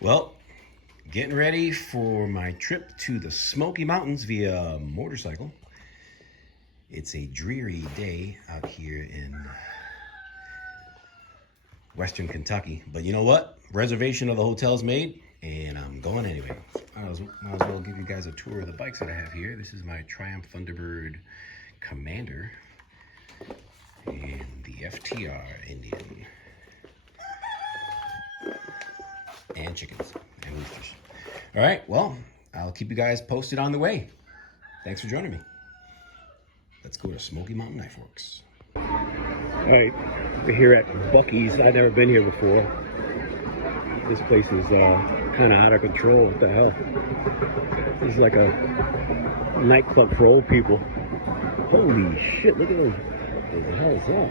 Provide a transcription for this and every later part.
Well, getting ready for my trip to the Smoky Mountains via motorcycle. It's a dreary day out here in Western Kentucky, but you know what? Reservation of the hotel's made, and I'm going anyway. Might as well give you guys a tour of the bikes that I have here. This is my Triumph Thunderbird Commander and the FTR Indian. And chickens and roosters. All right, well, I'll keep you guys posted on the way. Thanks for joining me. Let's go to Smokey Mountain Knife Works. All right, we're here at Buc-ee's. I've never been here before. This place is kind of out of control. What the hell? This is like a nightclub for old people. Holy shit, look at those. What the hell is that?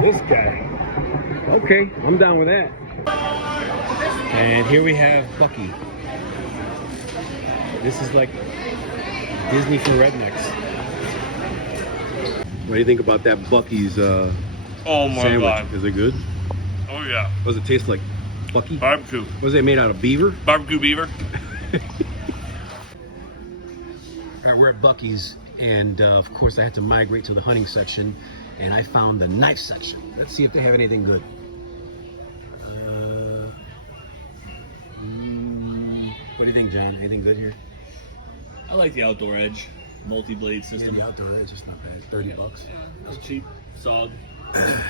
This guy. Okay, I'm down with that. And here we have Buc-ee. This is like Disney for rednecks. What do you think about that Buc-ee's oh my sandwich? God. Is it good? Oh yeah. What does it taste like? Buc-ee? Barbecue. Was it made out of beaver? Barbecue beaver. All right, we're at Buc-ee's, and of course I had to migrate to the hunting section, and I found the knife section. Let's see if they have anything good. What do you think, John? Anything good here? I like the Outdoor Edge multi-blade system. The Outdoor Edge is not bad. 30 bucks. It's cheap, solid. This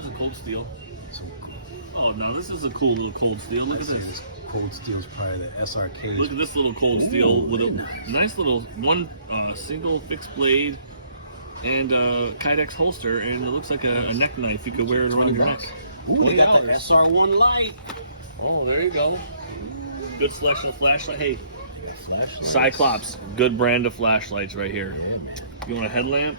is a cold steel. So cool. Oh no, this is a cool little cold steel. Look at This this. cold steel is probably the SRK. Look at this little cold steel with a nice. nice little one single fixed blade and Kydex holster, and it looks like a neck knife. You could wear it around your neck. Ooh, they got the $20. SR1 light. Oh, there you go. Good selection of flashlight. Hey, They got flashlights. Cyclops, good brand of flashlights right here. Yeah, man. You want a headlamp?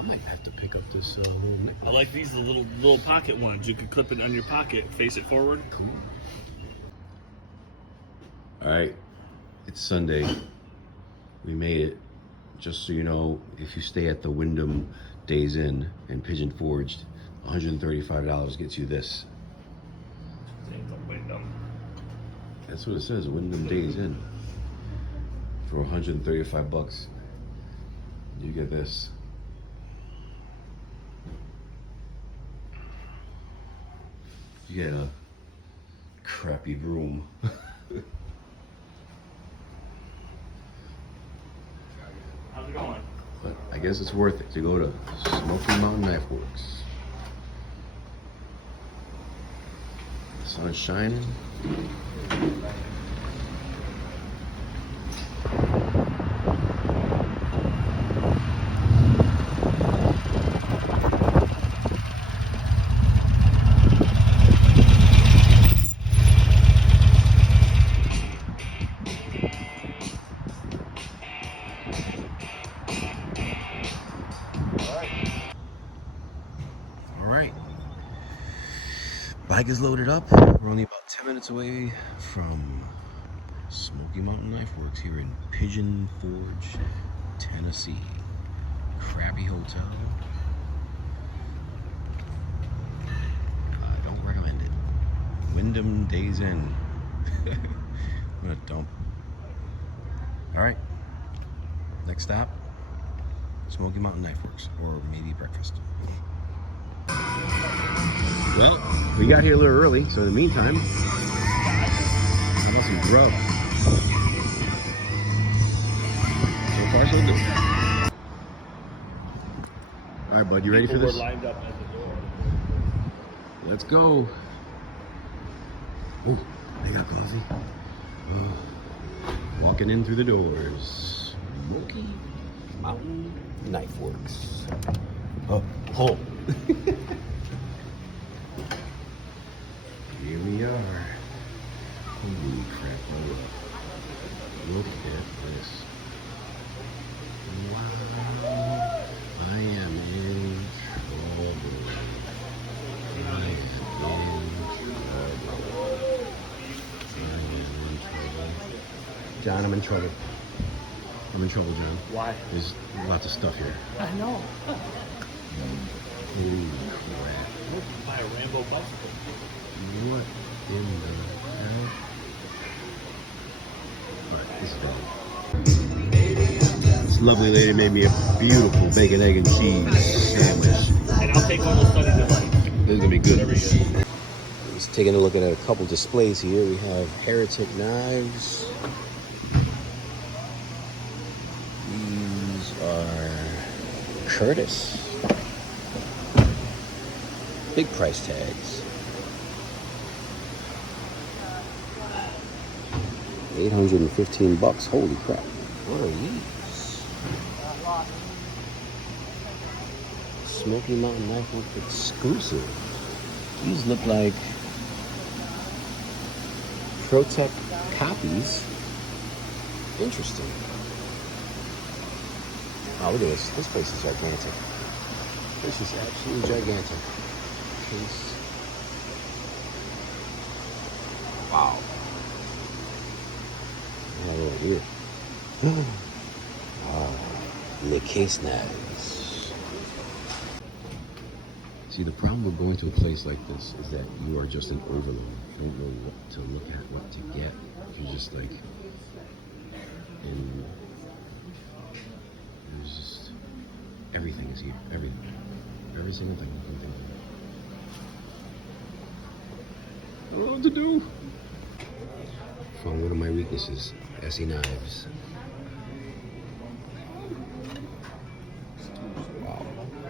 I might have to pick up this little nick. I like these little pocket ones. You can clip it on your pocket, face it forward. Cool. All right, it's Sunday. We made it. Just so you know, if you stay at the Wyndham Days Inn in Pigeon Forge, $135 gets you this. That's what it says, Wyndham Days Inn. For 135 bucks, you get this. You get a crappy broom. How's it going? But I guess it's worth it to go to Smokey Mountain Knife Works. The sun is shining. All right. Bike is loaded up. We're only about 10 minutes away from Smokey Mountain Knife Works here in Pigeon Forge, Tennessee. Crappy hotel. I don't recommend it. Wyndham Days Inn. I'm gonna dump. All right. Next stop, Smokey Mountain Knife Works, or maybe breakfast. Well, we got here a little early, so in the meantime, how about some grub? So far, so good. All right, bud, you ready for People this? were lined up at the door. Let's go. Oh, they got coffee. Oh, walking in through the doors. Smokey Mountain Knife Works. Oh, home. Here we are. Holy crap, look at this. Wow. I am in trouble. John, I'm in trouble. I'm in trouble, John. Why? There's lots of stuff here. I know. Ooh. go bicycle. What in the hell? Alright, this is bad. This lovely lady made me a beautiful bacon, egg, and cheese sandwich. And I'll take one of those Sunny Delights. This is gonna be good. Very good. Just taking a look at a couple displays here. We have Heretic knives. These are Curtis. Big price tags. 815 bucks. Holy crap. What are these? Smokey Mountain Knife Works exclusive. These look like ProTech copies. Interesting. Oh, look at this. This place is gigantic. This is absolutely gigantic. Case. Wow. Oh, over here. Oh, the case knives. See, the problem with going to a place like this is that you are just an overload. You don't know what to look at, what to get. You're just like, and there's just, everything is here. Everything. Every single thing. I don't know what to do. Found one of my weaknesses, SE knives. Wow.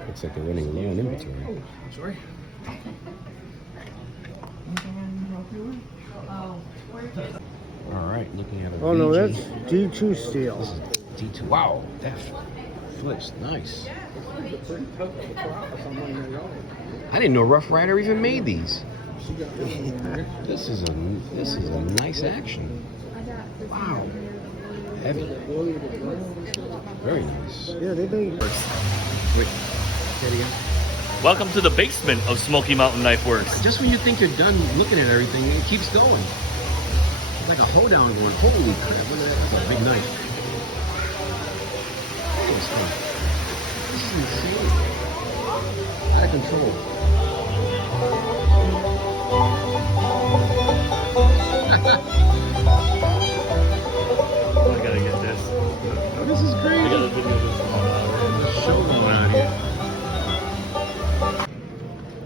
Looks like they're running low on inventory. Oh, sorry. All right, looking at a Oh no, VG. that's D2 steel. This is D2. Wow, that flips nice. I didn't know Rough Rider even made these. This is a nice action. Wow, heavy. Very nice. Yeah, they made. Wait, say it again. Welcome to the basement of Smokey Mountain Knife Works. Just when you think you're done looking at everything, it keeps going. It's like a hoedown going. Holy crap! Look at that. That's a big knife. Holy stuff. This is insane. Out of control. I gotta get this. Oh, this is I crazy. gotta video this one. There's a show going on here.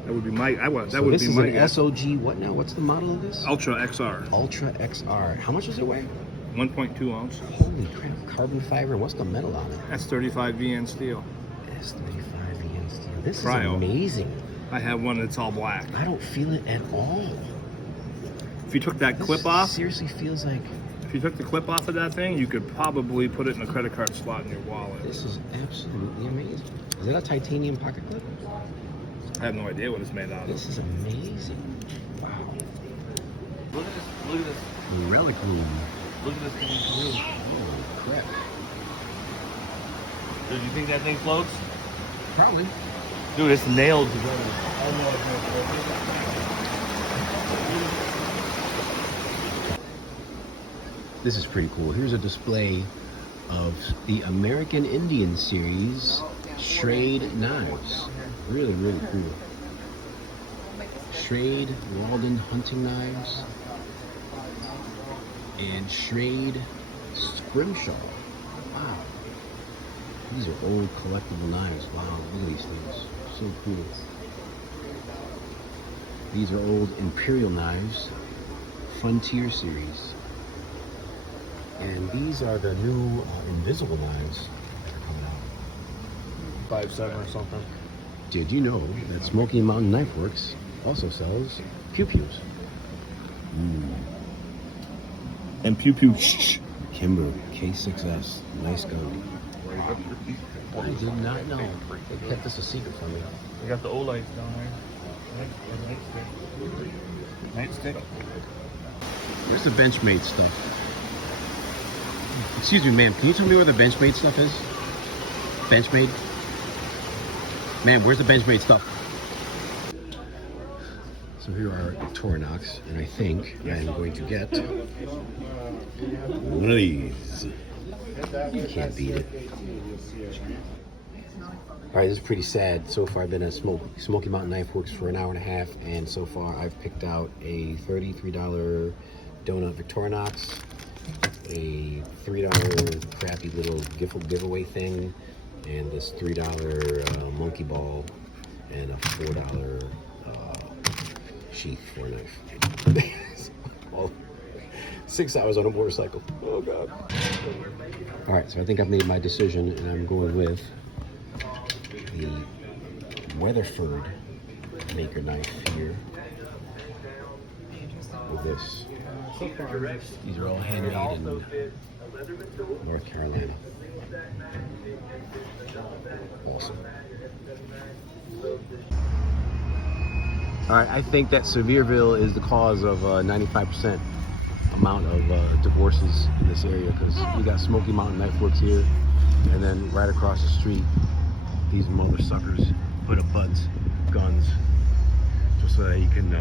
That would be my. That So would this be is my an guess. SOG. What now? What's the model of this? Ultra XR, Ultra XR. How much does it weigh? 1.2 ounce. Holy crap! Carbon fiber. What's the metal on it? That's 35 VN steel. S35 VN steel. This Cryo. is amazing. I have one that's all black. I don't feel it at all. If you took that This clip off, seriously feels like if you took the clip off of that thing, you could probably put it in a credit card slot in your wallet. this is absolutely amazing. Is that a titanium pocket clip? I have no idea what it's made out of. This is amazing. Wow. Look at this. Look at this. The relic room. Look at this thing. Holy crap. Dude, you think that thing floats? Probably. Dude, it's nailed together. This is pretty cool. Here's a display of the American Indian series Schrade knives. Really, really cool. Schrade Walden hunting knives and Schrade scrimshaw. Wow. These are old collectible knives. Wow, look at these things. So cool. These are old Imperial knives, Frontier series. And these are the new invisible knives that are coming out. 5.7 or something. Did you know that Smokey Mountain Knife Works also sells pew-pews? And pew pew. Kimber K6S. Nice gun. I did not know. They kept this a secret from me. We got the O-lights down there. Nightstick. Where's the Benchmade stuff? Excuse me, ma'am. Can you tell me where the Benchmade stuff is? Benchmade? Ma'am, where's the Benchmade stuff? So here are Torinox, and I think I'm going to get one of these. You can't beat it. All right, this is pretty sad. So far, I've been at Smokey Mountain Knife Works for an hour and a half, and so far I've picked out a $33 donut Victorinox, a $3 crappy little giveaway thing, and this $3 monkey ball, and a $4 sheath for a knife. All 6 hours on a motorcycle. Oh God. All right, so I think I've made my decision, and I'm going with the Weatherford Maker knife here with this. These are all handmade in North Carolina. Awesome. All right, I think that Sevierville is the cause of 95% amount of divorces in this area, because you got Smokey Mountain Knife Works here, and then right across the street, these mother suckers put up buds, guns, just so that you can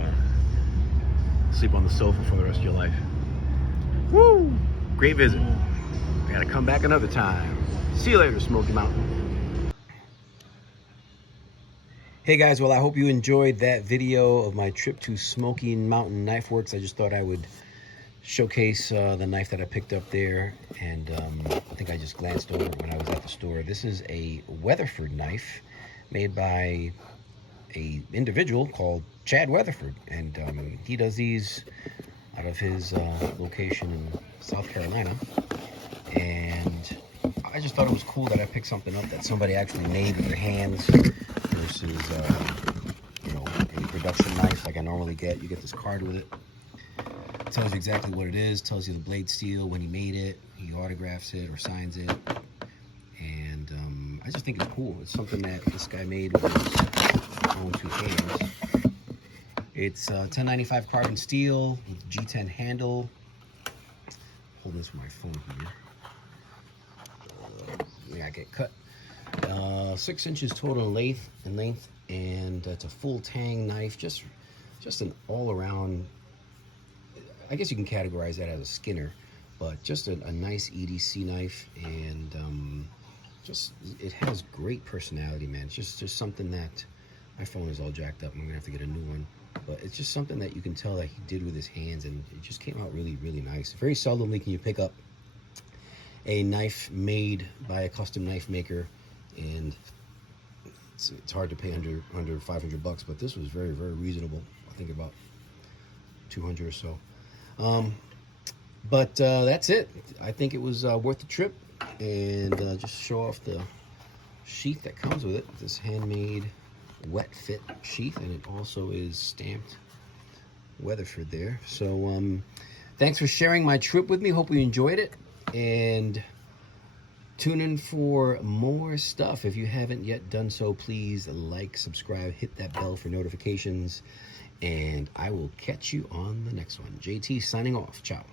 sleep on the sofa for the rest of your life. Woo! Great visit. I gotta come back another time. See you later, Smokey Mountain. Hey guys, well, I hope you enjoyed that video of my trip to Smokey Mountain Knife Works. I just thought I would showcase the knife that I picked up there, and I think I just glanced over it when I was at the store. This is a Weatherford knife made by a individual called Chad Weatherford, and he does these out of his location in South Carolina. And I just thought it was cool that I picked something up that somebody actually made with their hands versus you know, any production knife like I normally get. You get this card with it. It tells you exactly what it is, tells you the blade steel, when he made it, he autographs it or signs it. And I just think it's cool. It's something that this guy made with his own 2 hands. It's 1095 carbon steel with G10 handle. Holding this with my phone here. Yeah, I get cut. 6 inches total in length, and it's a full tang knife. Just an all-around. I guess you can categorize that as a Skinner, but just a nice EDC knife, and just it has great personality, man. It's just something that my phone is all jacked up. I'm gonna have to get a new one, but it's just something that you can tell that he did with his hands, and it just came out really, really nice. Very seldomly can you pick up a knife made by a custom knife maker, and it's hard to pay under 500 bucks, but this was very, very reasonable. I think about 200 or so. But that's it. I think it was worth the trip, and just show off the sheath that comes with it. This handmade wet fit sheath, and it also is stamped Weatherford there. So thanks for sharing my trip with me. Hope you enjoyed it, and tune in for more stuff. If you haven't yet done so, please like, subscribe, hit that bell for notifications, and I will catch you on the next one. JT signing off. Ciao.